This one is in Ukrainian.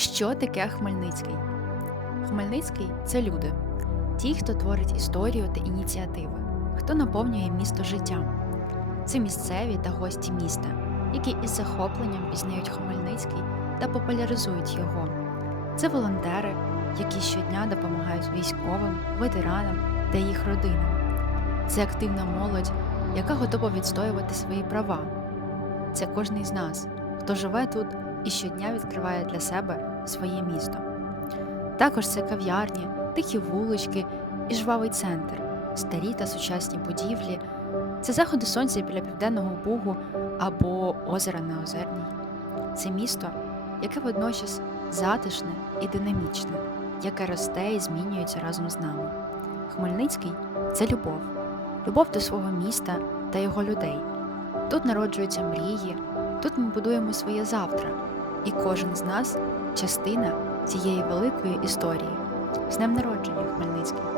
Що таке Хмельницький? Хмельницький це люди, ті, хто творить історію та ініціативи, хто наповнює місто життям. Це місцеві та гості міста, які із захопленням пізнають Хмельницький та популяризують його. Це волонтери, які щодня допомагають військовим, ветеранам та їх родинам. Це активна молодь, яка готова відстоювати свої права. Це кожний з нас, хто живе тут і щодня відкриває для себе своє місто. Також це кав'ярні, тихі вулички і жвавий центр, старі та сучасні будівлі, це заходи сонця біля південного бугу або озера на Озерній. Це місто, яке водночас затишне і динамічне, яке росте і змінюється разом з нами. Хмельницький це любов, любов до свого міста та його людей. Тут народжуються мрії, тут ми будуємо своє завтра, і кожен з нас частина цієї великої історії. З днем народження, Хмельницький!